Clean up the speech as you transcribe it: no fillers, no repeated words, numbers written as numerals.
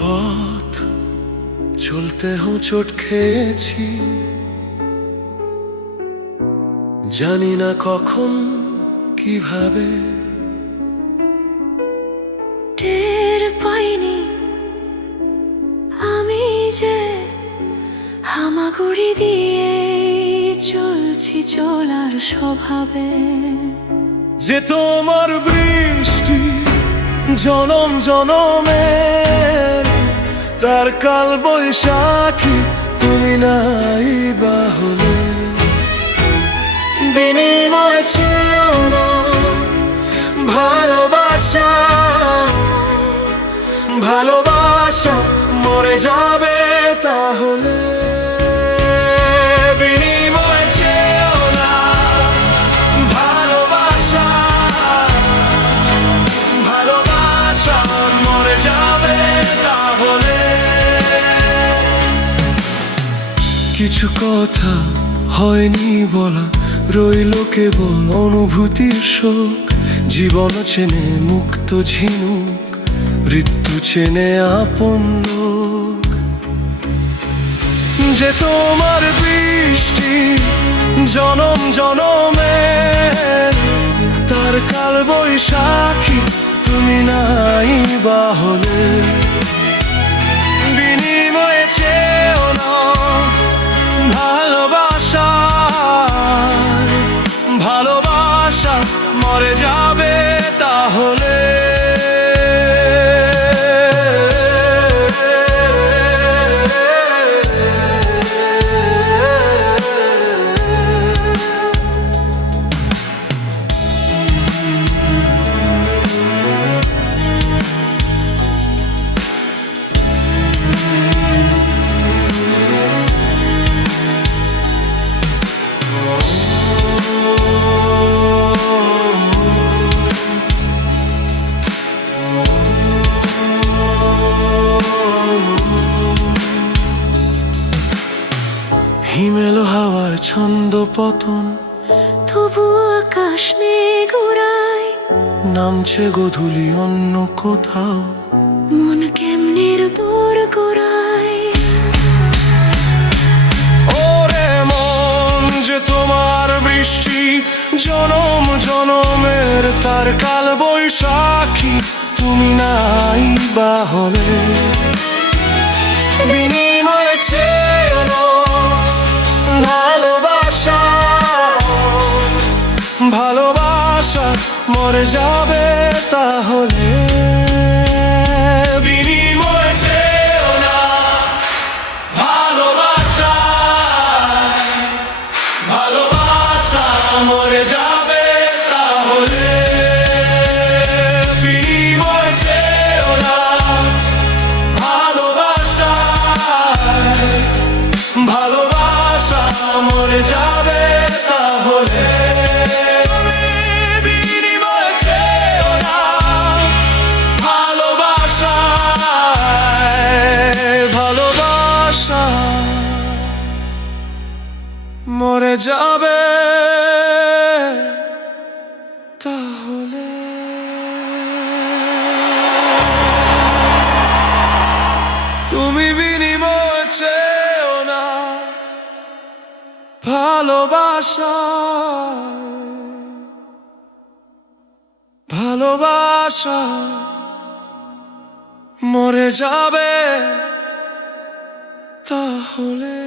পথ চলতে হোঁচট খেয়েছি, জানি না কখন কিভাবে, টের পাইনি আমি যে হামাগুড়ি দিয়ে চলছি চলার স্বভাবে। যে তোমার বৃষ্টি জনম জনমের, তার কাল বৈশাখী তুমি নাই বা হলে। বিনিময় চেয়েও না ভালোবাসা, ভালোবাসা মরে যাবে তাহলে। বিনিময় চেয়েও না ভালোবাসা, ভালোবাসা মরে যাবে তাহলে। কিছু কথা হয়নি বলা, রইল কেবল অনুভূতির শোক। জীবন চেনে মুক্ত ঝিনুক, মৃত্যু চেনে আপন লোক। যে তোমার বৃষ্টি জনম জনমের, তার কাল বৈশাখী তুমি নাই বা হলে। বিনিময়ে চেয়েও না ভালোবাসা, ভালোবাসা মরে যাবে তাহলে। হিমেলো হাওয়ায় ছন্দ পতন, তবু আকাশ মেঘ উড়ায়। নামছে গোধূলি অন্য কোথাও, মন কেমনের দূর গোড়ায়। ওরে মন যে তোমার বৃষ্টি জনম জনমের, তার কাল বৈশাখী তুমি নাই বা হলে। বিনিময়ে চেয়েও না ভালোবাসা, ভালোবাসা মরে যাবে তাহলে। বিনিময়ে চেয়েও না ভালোবাসা, ভালোবাসা মরে যাবে তাহলে। বিনিময়ে চেয়েও না ভালোবাসা, ভালোবাসা মরে যাবে তাহলে। তুমি বিনিময়ে চেয়েও না ভালোবাসা, ভালোবাসা মরে যাবে তাহলে। তুমি বিনিময়ে চেয়েও না ভালোবাসা, ভালোবাসা মরে যাবে তাহলে।